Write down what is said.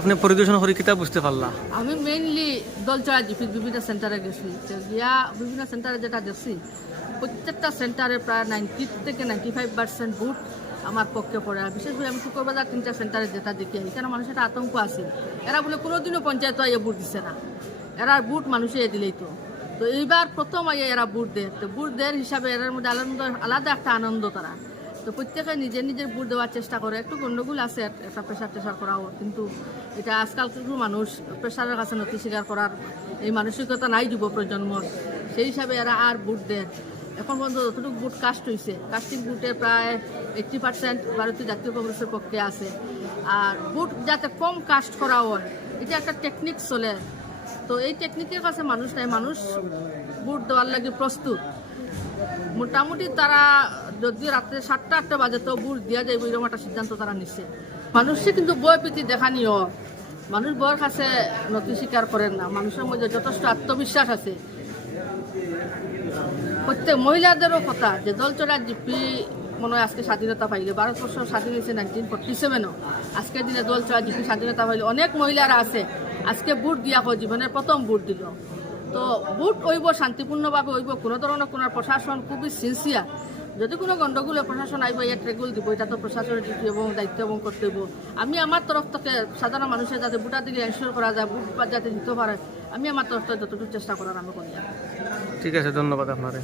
আপনি পরিদর্শন করে কিতা বুঝতে পারলা আমি মেইনলি দলচড়া জিপির বিভিন্ন সেন্টারে গেছি। গিয়া বিভিন্ন সেন্টারে যেটা দেখছি প্রত্যেকটা সেন্টারে প্রায় নাইনটি থেকে নাইনটি ফাইভ পার্সেন্ট বুট আমার পক্ষে পড়ে আর বিশেষ করে আমি শুক্রবাজার তিনটা সেন্টারে যেটা দেখি এখানে মানুষের আতঙ্ক আছে এরা বলে কোনোদিনও পঞ্চায়েত আইয়ে বুট দিছে না। এরা বুট মানুষে দিলেই তো। তো এইবার প্রথম আইয়ে এরা বুট দেয়। তো বুট দেওয়ার হিসাবে এর মধ্যে আনন্দ আলাদা একটা আনন্দ তারা তো প্রত্যেকে নিজের নিজের বুট দেওয়ার চেষ্টা করে। একটু গন্ডগোল আছে একটা প্রেশার টেশার করাও। কিন্তু এটা আজকাল কিছু মানুষ প্রেশারের কাছে নথি স্বীকার করার এই মানসিকতা নাই যুব প্রজন্মর সেই হিসাবে এরা আর বুট দেন এখন পর্যন্ত যতটুকু বুট কাস্ট হয়েছে কাস্টিং বুটে প্রায় এইট্টি পার্সেন্ট ভারতীয় জাতীয় কংগ্রেসের পক্ষে আছে। আর বুট যাতে কম কাস্ট করা হয়, এটা একটা টেকনিক চলে। তো এই টেকনিকের কাছে মানুষ নাই, মানুষ বুট দেওয়ার লাগে প্রস্তুত। মোটামুটি তারা যদি রাত্রে সাতটা, আটটা বাজে তো বুট দিয়া যাইব, এরকম একটা সিদ্ধান্ত তারা নিচ্ছে মানুষে কিন্তু বই প্রীতি দেখানিও মানুষ বইয়ের কাছে নথি স্বীকার করেন না। মানুষের মধ্যে যথেষ্ট আত্মবিশ্বাস আছে। প্রত্যেক মহিলাদেরও কথা, যে দলচড়া জিপি, মনে হয় আজকে স্বাধীনতা পাইলে। ভারতবর্ষ স্বাধীন হয়েছে নাইনটিন ফোর্টি সেভেনও আজকের দিনে দলচড়া জিপি স্বাধীনতা পাইলে। অনেক মহিলারা আছে। আজকে বুট দিয়া জীবনের প্রথম বুট দিল। তো বুট ওইব শান্তিপূর্ণভাবে ওইব কোনো ধরনের কোনো প্রশাসন খুবই সিনসিয়ার যদি কোনো গণ্ডগোল প্রশাসন আইব ইয়াত রেগুল দিব এটা তো প্রশাসনের ডিউটি এবং দায়িত্ব এবং কর্তব্য আমি আমার তরফ থেকে সাধারণ মানুষের যাতে বুটা দিলে এনশিওর করা যায়, বুট যাতে দিতে পারে আমি আমার তরফ থেকে যতটুকু চেষ্টা করার আমি করি ঠিক আছে, ধন্যবাদ আপনারে।